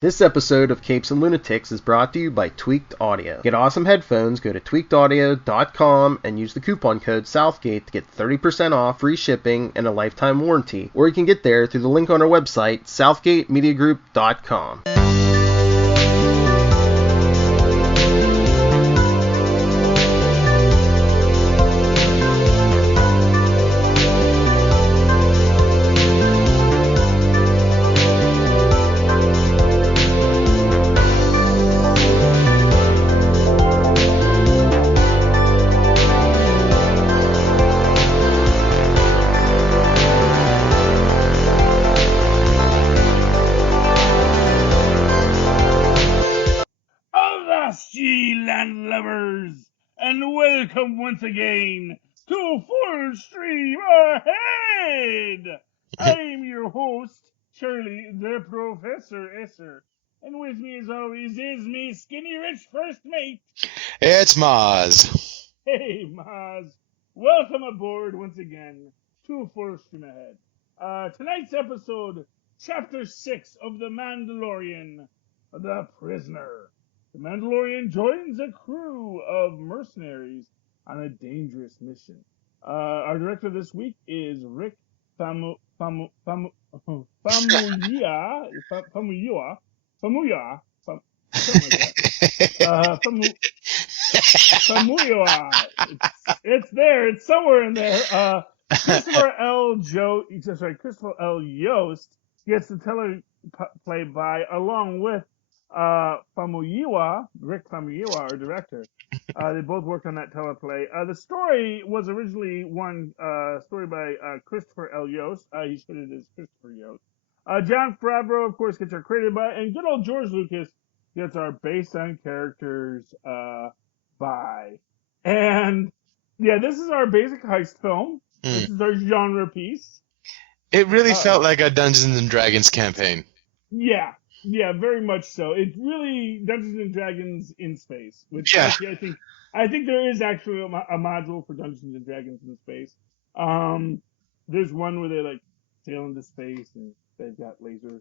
This episode of Capes and Lunatics is brought to you by Tweaked Audio. Get awesome headphones, go to tweakedaudio.com and use the coupon code Southgate to get 30% off, free shipping, and a lifetime warranty. Or you can get there through the link on our website, southgatemediagroup.com. Welcome once again to Full Stream Ahead! I'm your host, Charlie the Professor Esser, and with me as always is me skinny rich first mate. It's Mozz. Hey Mozz, welcome aboard once again to Full Stream Ahead. Tonight's episode, Chapter 6 of The Mandalorian, The Prisoner. The Mandalorian joins a crew of mercenaries on a dangerous mission. Our director this week is Rick Famuyiwa. It's there. It's somewhere in there. Christopher L. Yost gets the teleplay by along with Rick Famuyiwa, our director. They both worked on that teleplay. The story was originally one story by Christopher L. Yost. He's credited as Christopher Yost. Jon Favreau, of course, gets our created by, and good old George Lucas gets our based on characters by. And yeah, this is our basic heist film. This is our genre piece. It really felt like a Dungeons and Dragons campaign. Yeah, very much so. It's really Dungeons and Dragons in space, which actually, I think there is actually a module for Dungeons and Dragons in space. There's one where they like sail into space and they've got laser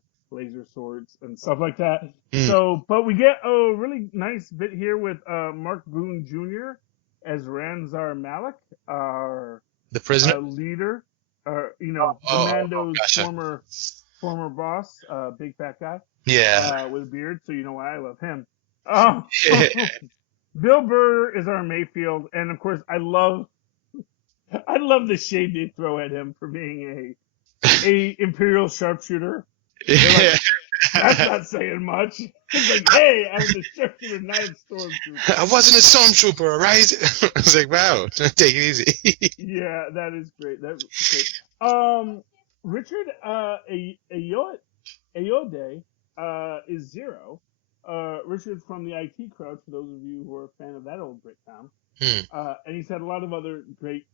swords and stuff like that. So, but we get a really nice bit here with Mark Boone Jr. as Ranzar Malik, the prisoner leader, Mando's former boss, big fat guy. Yeah. With a beard, so you know why I love him. Bill Burr is our Mayfield, and of course I love the shade they throw at him for being a Imperial sharpshooter. Like, that's not saying much. It's like, hey, I was a sharpshooter, not a stormtrooper. I wasn't a stormtrooper, all right? I was like, wow, take it easy. Yeah, that is great. That's great. Richard Ayoade is Zero. Richard's from the IT crowd, for those of you who are a fan of that old Britcom. And he's had a lot of other great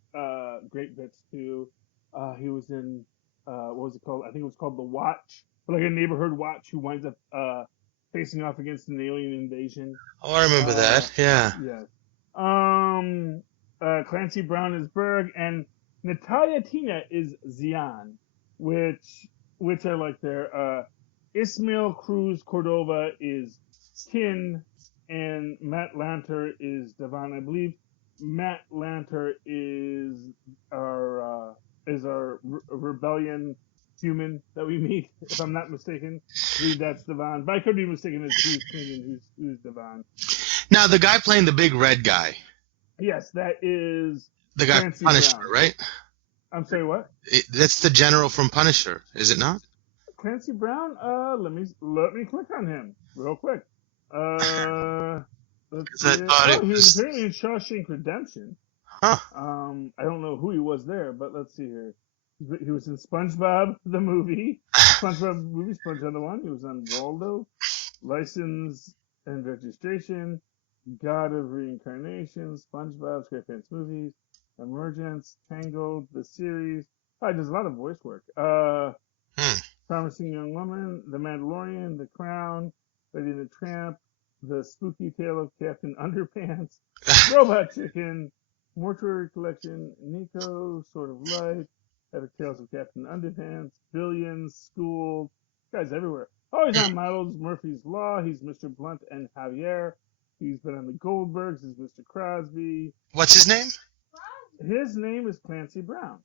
bits too. He was in, what was it called? I think it was called The Watch, like a neighborhood watch who winds up facing off against an alien invasion. Oh, I remember that. Yeah. Yeah. Clancy Brown is Berg, and Natalia Tina is Zion, which I like there. Ismael Cruz Cordova is Kin, and Matt Lanter is Devon. I believe Matt Lanter is our rebellion human that we meet, if I'm not mistaken. I believe that's Devon, but I could be mistaken as who's Kin and who's Devon. Now, the guy playing the big red guy. Yes, that is the guy Clancy from Punisher, Brown. right? I'm sorry, what? That's the general from Punisher, is it not? Clancy Brown? Let me click on him real quick. Let's see. He was apparently in Shawshank Redemption. Huh. I don't know who he was there, but let's see here. He was in SpongeBob the movie. SpongeBob the one. He was on Waldo, License and Registration, God of Reincarnation, SpongeBob SquarePants movies, Emergence, Tangled, the series. There's a lot of voice work. Promising Young Woman, The Mandalorian, The Crown, Lady and the Tramp, The Spooky Tale of Captain Underpants, Robot Chicken, Mortuary Collection, Nico, Sort of Life, Epic Tales of Captain Underpants, Billions, School, guys everywhere. Oh, he's on Miles Murphy's Law. He's Mr. Blunt and Javier. He's been on the Goldbergs. He's Mr. Crosby. What's his name? His name is Clancy Brown.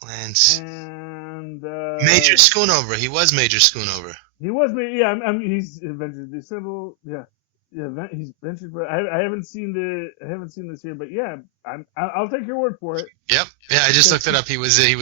Clancy. And Major Schoonover. He was Major Schoonover. he was, yeah. I mean, he's Avengers Disciple. Yeah, he's Avengers. I haven't seen this here, but yeah, I'll take your word for it. Yep. Yeah, I just looked it up. He was. There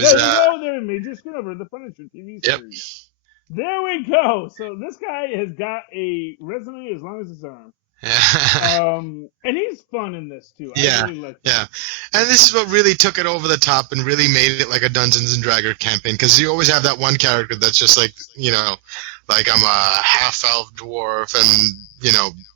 Major Schoonover, the Punisher TV series. There we go. So this guy has got a resume as long as his arm. Yeah. And he's fun in this too. Yeah. I really like yeah. And this is what really took it over the top and really made it like a Dungeons and Dragons campaign, because you always have that one character that's just like, like I'm a half elf dwarf and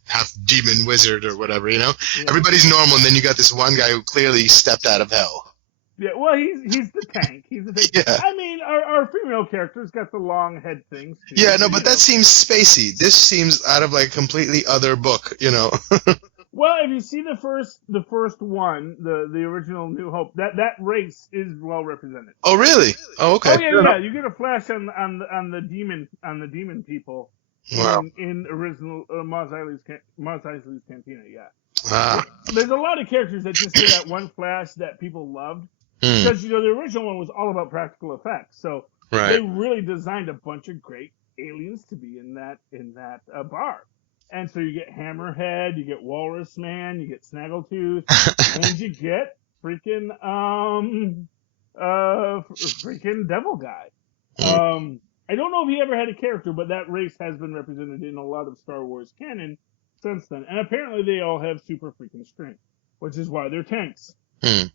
half demon wizard or whatever. Yeah. Everybody's normal, and then you got this one guy who clearly stepped out of hell. Yeah, well, he's the tank. He's the tank. Yeah. I mean, our female character's got the long head things too. Yeah, no, but that seems spacey. This seems out of like completely other book, Well, if you see the first one, the original New Hope, that race is well represented. Oh, really? Oh, okay. Oh yeah. You get a flash on the demon people. Wow. In original Mozz Eisley's Cantina, yeah. Ah. There's a lot of characters that just get that one flash that people loved. Because, the original one was all about practical effects. So they really designed a bunch of great aliens to be in that bar. And so you get Hammerhead, you get Walrus Man, you get Snaggletooth, and you get freaking Devil Guy. I don't know if he ever had a character, but that race has been represented in a lot of Star Wars canon since then. And apparently they all have super freaking strength, which is why they're tanks. And,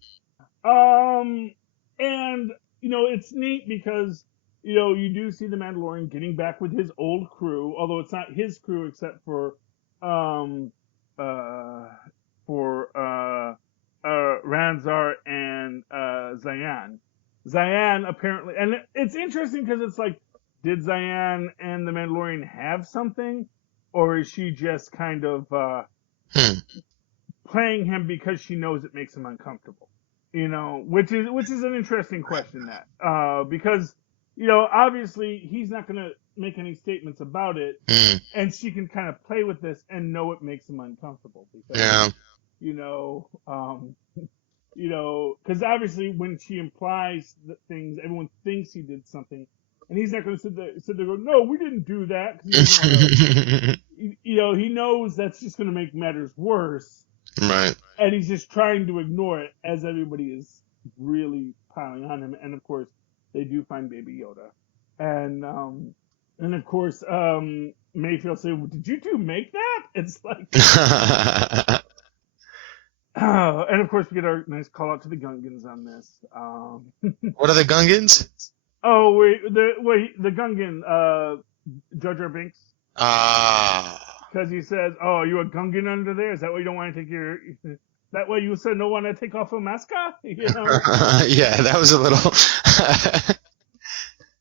it's neat because, you do see the Mandalorian getting back with his old crew, although it's not his crew except for Ranzar and Zayan. Zayan apparently, and it's interesting because it's like, did Zayan and the Mandalorian have something, or is she just kind of playing him because she knows it makes him uncomfortable? Which is an interesting question, that because obviously he's not going to make any statements about it, and she can kind of play with this and know it makes him uncomfortable because because obviously when she implies that things, everyone thinks he did something, and he's not going to sit there and go, no, we didn't do that. 'Cause he knows that's just going to make matters worse. Right. And he's just trying to ignore it as everybody is really piling on him. And of course, they do find Baby Yoda. And of course, Mayfield said, well, did you two make that? It's like, and of course, we get our nice call out to the Gungans on this. What are the Gungans? Oh, the Gungan, Jar Jar Binks. Because he says, oh, are you a Gungan under there? Is that why you don't want to take that way you said no one to take off a mask? Yeah, that was a little.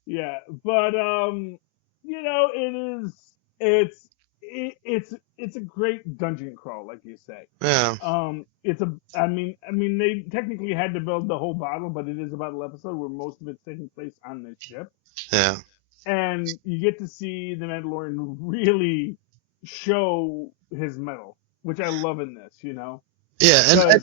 Yeah, but, it's a great dungeon crawl, like you say. Yeah. I mean, they technically had to build the whole bottle, but it is a bottle episode where most of it's taking place on this ship. Yeah. And you get to see the Mandalorian really show his mettle, which I love in this, Yeah, and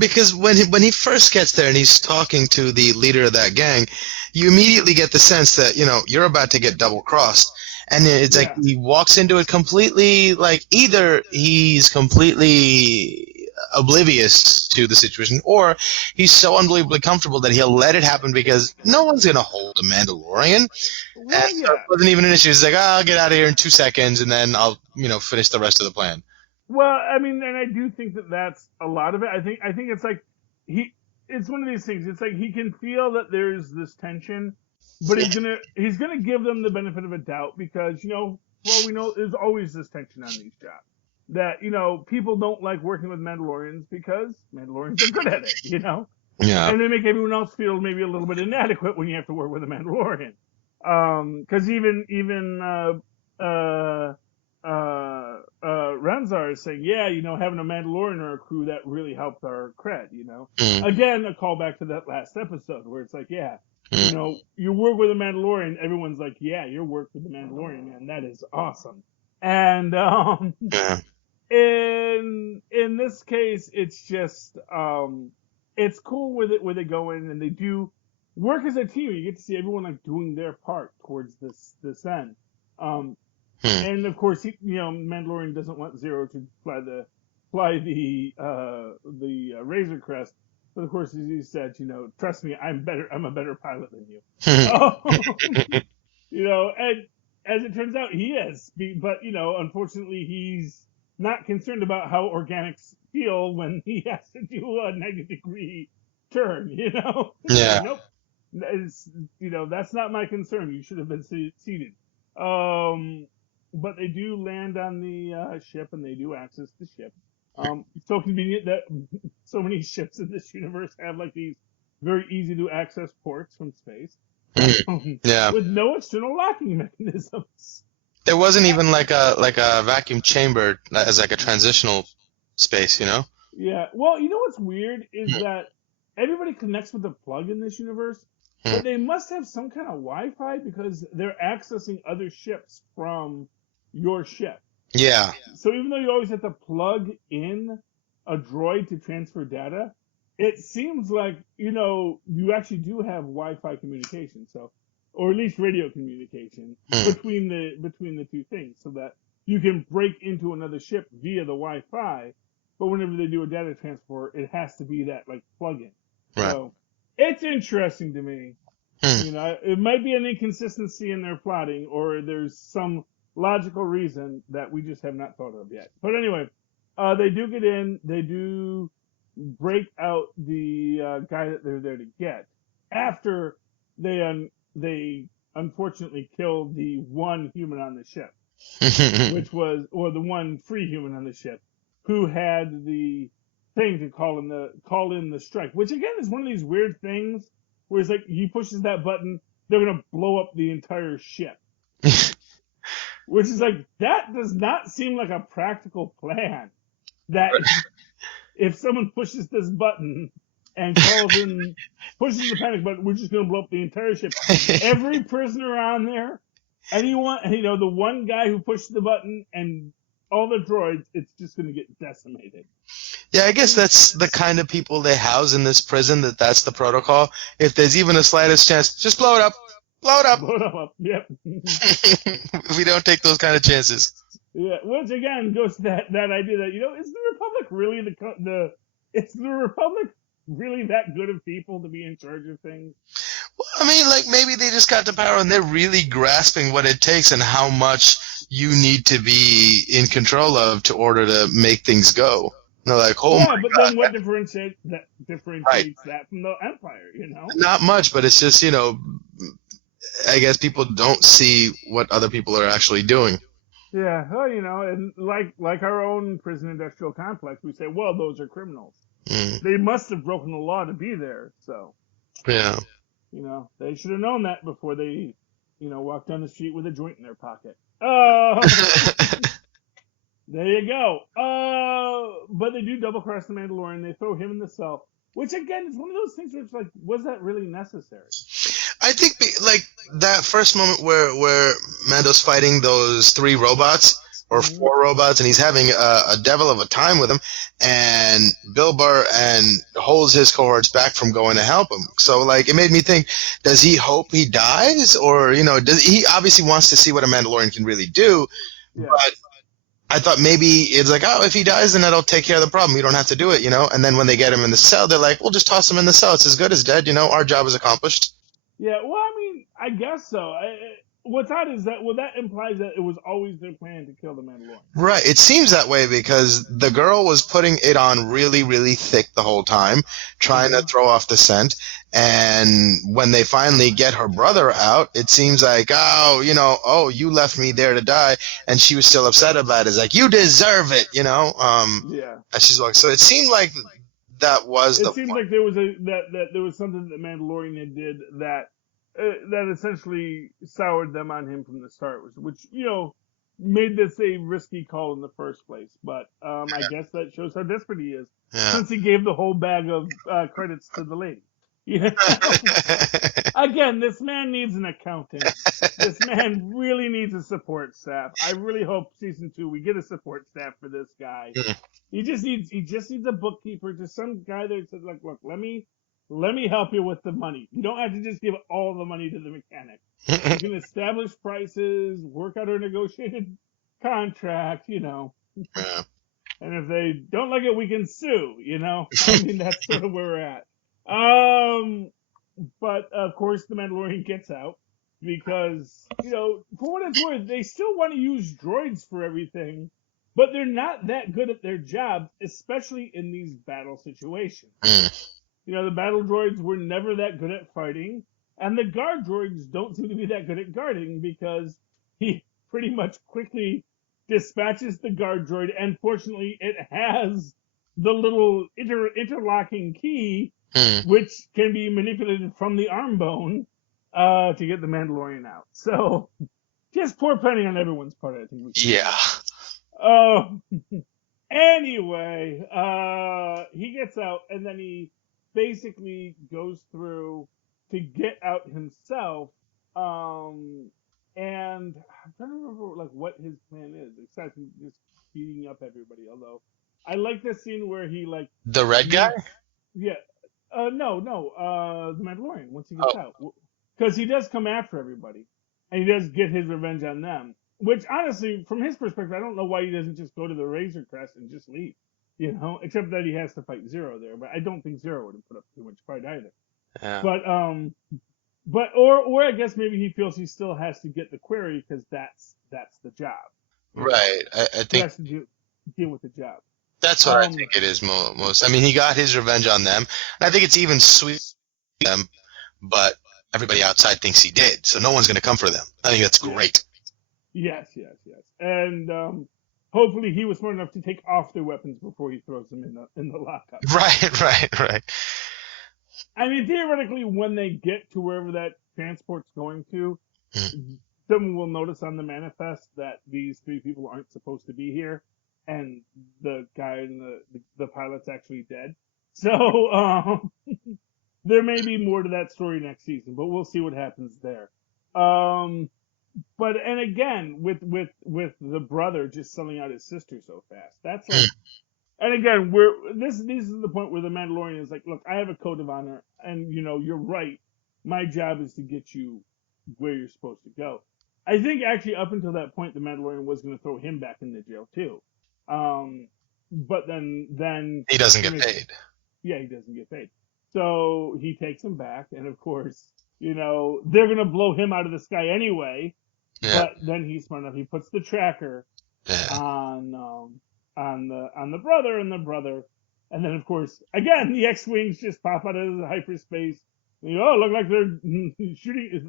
because when he first gets there and he's talking to the leader of that gang, you immediately get the sense that, you're about to get double-crossed. And it's like he walks into it completely, like either he's completely oblivious to the situation, or he's so unbelievably comfortable that he'll let it happen because no one's going to hold a Mandalorian. Well, and so it wasn't even an issue. He's like, I'll get out of here in 2 seconds and then I'll, finish the rest of the plan. Well, I mean, and I do think that that's a lot of it. I think it's like it's one of these things. It's like he can feel that there's this tension, but he's gonna give them the benefit of a doubt because we know there's always this tension on these jobs that people don't like working with Mandalorians because Mandalorians are good at it, Yeah. and they make everyone else feel maybe a little bit inadequate when you have to work with a Mandalorian. Because even Ranzar is saying, having a Mandalorian or a crew that really helped our cred, Again, a callback to that last episode where it's like, You know, you work with a Mandalorian, everyone's like, yeah, you work with the Mandalorian, man. That is awesome. And Yeah. in this case, it's just it's cool with it going, and they do work as a team. You get to see everyone like doing their part towards this end. And of course, Mandalorian doesn't want Zero to fly the Razor Crest. But of course, as you said, trust me, I'm a better pilot than you. And as it turns out, he is. But unfortunately, he's not concerned about how organics feel when he has to do a 90-degree turn. Yeah. Nope. That's not my concern. You should have been seated. But they do land on the ship, and they do access the ship. So convenient that so many ships in this universe have like these very easy to access ports from space. Yeah. With no external locking mechanisms. There wasn't even like a vacuum chamber as like a transitional space, Yeah. Well, what's weird is that everybody connects with a plug in this universe, but they must have some kind of Wi-Fi because they're accessing other ships from your ship. Yeah. So even though you always have to plug in a droid to transfer data, it seems like, you actually do have Wi-Fi communication, or at least radio communication between the two things, so that you can break into another ship via the Wi-Fi, but whenever they do a data transfer, it has to be that like plug-in. Right. So it's interesting to me. It might be an inconsistency in their plotting, or there's some logical reason that we just have not thought of yet. But anyway, they do get in. They do break out the guy that they're there to get after they unfortunately killed the one human on the ship, or the one free human on the ship, who had the thing to call in the strike. Which again is one of these weird things where it's like he pushes that button, they're gonna blow up the entire ship. Which is like, that does not seem like a practical plan. That if someone pushes this button and pushes the panic button, we're just going to blow up the entire ship. Every prisoner on there, anyone, the one guy who pushed the button and all the droids, it's just going to get decimated. Yeah, I guess that's the kind of people they house in this prison, that's the protocol. If there's even a slightest chance, just blow it up. Blow it up. Blow it up. Yep. We don't take those kind of chances. Yeah, which again goes to that idea that is the Republic really is the Republic really that good of people to be in charge of things? Well, I mean, like maybe they just got the power and they're really grasping what it takes and how much you need to be in control of to order to make things go. They're like, oh my but God. Then what differentiates that from the Empire? Not much, but it's just I guess people don't see what other people are actually doing. Yeah, well, and like our own prison industrial complex, we say, well, those are criminals. They must have broken the law to be there. So, yeah, they should have known that before they, walked down the street with a joint in their pocket. There you go. But they do double cross the Mandalorian. They throw him in the cell, which again is one of those things where it's like, was that really necessary? I think like that first moment where Mando's fighting those 3 robots or 4 robots, and he's having a devil of a time with them, and Bill Burr holds his cohorts back from going to help him. So like it made me think, does he hope he dies, or does he obviously wants to see what a Mandalorian can really do? Yeah. But I thought maybe it's like, oh, if he dies, then that'll take care of the problem. You don't have to do it, And then when they get him in the cell, they're like, we'll just toss him in the cell. It's as good as dead, Our job is accomplished. Yeah, well, I mean, I guess so. What's odd is that, that implies that it was always their plan to kill the Mandalorian. Right. It seems that way because the girl was putting it on really, really thick the whole time, trying to throw off the scent. And when they finally get her brother out, it seems like, you left me there to die. And she was still upset about it. It's like, you deserve it, Yeah. And she's like, so it seemed like that was It seems like there was that there was something that Mandalorian did that essentially soured them on him from the start, which made this a risky call in the first place. But I guess that shows how desperate he is, since he gave the whole bag of credits to the lady. You know? Again, this man needs an accountant. This man really needs a support staff. I really hope season 2 we get a support staff for this guy. He just needs a bookkeeper, just some guy that says like, look, let me help you with the money. You don't have to just give all the money to the mechanic. You can establish prices, work out a negotiated contract, you know. Yeah. And if they don't like it, we can sue, you know. I mean, that's sort of where we're at. But of course, the Mandalorian gets out because, you know, for what it's worth, they still want to use droids for everything, but they're not that good at their jobs, especially in these battle situations. You know, the battle droids were never that good at fighting, and the guard droids don't seem to be that good at guarding because he pretty much quickly dispatches the guard droid, and fortunately it has the little interlocking key, which can be manipulated from the arm bone to get the Mandalorian out. So, just poor planning on everyone's part, I think. Anyway, he gets out, and then he basically goes through to get out himself, and I'm trying to remember like what his plan is, except from just beating up everybody. Although I like the scene where he like the red guy. Yeah, the Mandalorian once he gets out, because he does come after everybody, and he does get his revenge on them. Which honestly, from his perspective, I don't know why he doesn't just go to the Razor Crest and just leave. You know, except that he has to fight Zero there, but I don't think Zero would have put up too much fight either. Yeah. But or I guess maybe he feels he still has to get the query because that's the job. Right. I think he has to deal with the job. That's what I think it is most. I mean, he got his revenge on them. And I think it's even sweet to them, but everybody outside thinks he did, so no one's going to come for them. I think that's great. Yes. And hopefully he was smart enough to take off their weapons before he throws them in the lockup. Right. I mean, theoretically, when they get to wherever that transport's going to, someone will notice on the manifest that these 3 people aren't supposed to be here, and the guy and the pilot's actually dead. So there may be more to that story next season, but we'll see what happens there. But and again, with the brother just selling out his sister so fast, that's like. And again, this is the point where the Mandalorian is like, look, I have a code of honor, and you know, you're right. My job is to get you where you're supposed to go. I think actually up until that point, the Mandalorian was going to throw him back into jail too. But then he doesn't get paid. Yeah, he doesn't get paid. So he takes him back, and of course, you know, they're going to blow him out of the sky anyway. Yeah. But then he's smart enough. He puts the tracker on the brother, and then of course again the X-wings just pop out of the hyperspace. And look like they're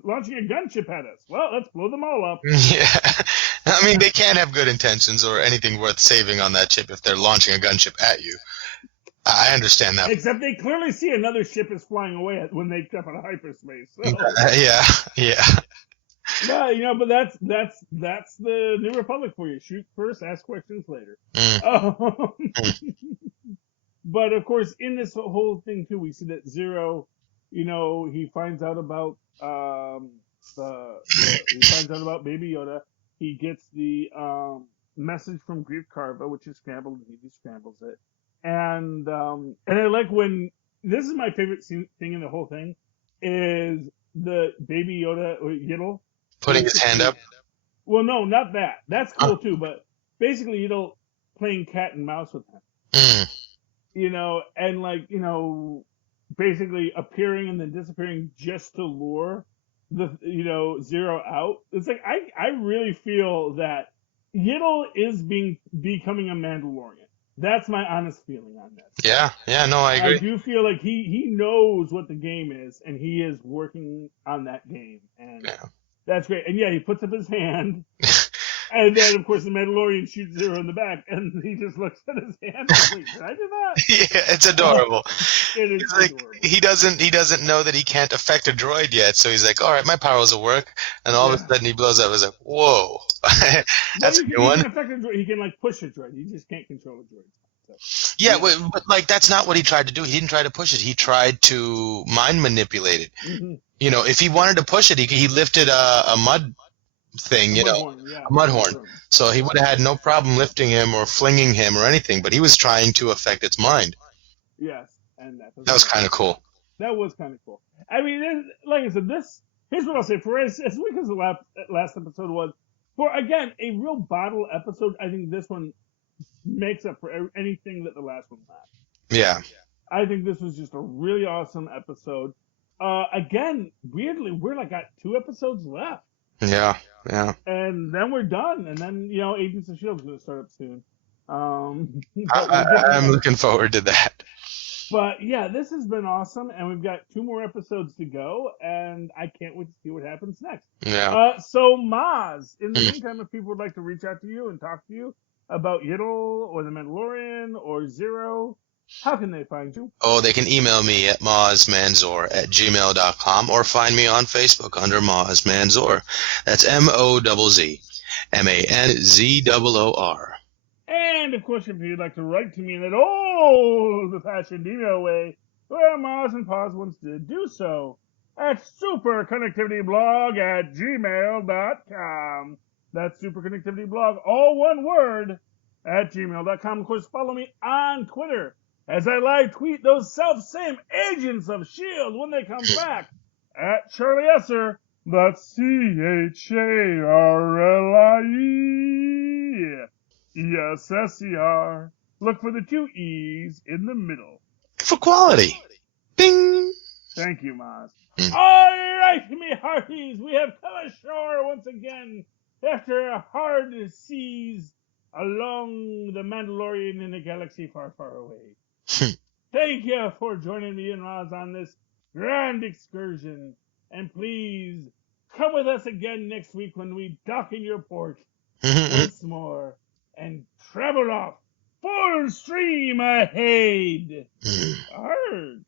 launching a gunship at us. Well, let's blow them all up. Yeah, I mean they can't have good intentions or anything worth saving on that ship if they're launching a gunship at you. I understand that. Except they clearly see another ship is flying away when they jump out of hyperspace. So. Yeah. Well, you know, but that's the New Republic for you. Shoot first, ask questions later. But of course, in this whole thing too, we see that Zero, you know, he finds out about Baby Yoda. He gets the message from Grief Karva, which is scrambled, and he scrambles it. And I like when this is my favorite thing in the whole thing is the Baby Yoda or Yiddle. Putting his hand up? Well, no, not that. That's cool too, but basically, Yiddle playing cat and mouse with him. You know, and like, you know, basically appearing and then disappearing just to lure the, you know, Zero out. It's like, I really feel that Yiddle is becoming a Mandalorian. That's my honest feeling on this. Yeah, no, I agree. I do feel like he knows what the game is, and he is working on that game, and that's great. And yeah, he puts up his hand, and then of course the Mandalorian shoots Zero in the back, and he just looks at his hand. Wait, did I do that? Yeah, it's adorable. It is adorable. He doesn't know that he can't affect a droid yet, so he's like, all right, my powers will work, and all of a sudden he blows up. It's like, whoa, that's a good one. He can affect a droid. He can like push a droid. He just can't control a droid. Yeah, but like that's not what he tried to do. He didn't try to push it. He tried to mind manipulate it. Mm-hmm. You know, if he wanted to push it, he lifted a mud thing, a mud horn. So he would have had no problem lifting him or flinging him or anything, but he was trying to affect its mind. Yes, and that was kind of cool. That was kind of cool. I mean, like I said, here's what I'll say. For as weak as the last episode was, for, again, a real bottle episode, I think this one makes up for anything that the last one lacked. Yeah. I think this was just a really awesome episode. Again, weirdly, we're like got 2 episodes left. Yeah. And then we're done. And then, Agents of S.H.I.E.L.D. is going to start up soon. I'm looking forward to that. But yeah, this has been awesome, and we've got 2 more episodes to go, and I can't wait to see what happens next. Yeah. So Mozz, in the meantime, if people would like to reach out to you and talk to you about Yiddle or the Mandalorian or Zero, how can they find you? Oh, they can email me at mozzmanzoor@gmail.com or find me on Facebook under Mozz Manzoor. That's MOZZ And, of course, if you'd like to write to me in that old-fashioned email way, where Mozz and Paz once did, do so at superconnectivityblog@gmail.com. That's superconnectivityblog, all one word, at gmail.com. Of course, follow me on Twitter as I live tweet those self-same agents of S.H.I.E.L.D. when they come back at Charlie Esser. That's CHARLIE. ESSER. Look for the 2 E's in the middle. For quality. Bing! Thank you, Mozz. All right, me hearties, we have come ashore once again after hard seas along the Mandalorian in a galaxy far, far away. Thank you for joining me and Mozz on this grand excursion. And please come with us again next week when we dock in your port once more and travel off full stream ahead. Arg.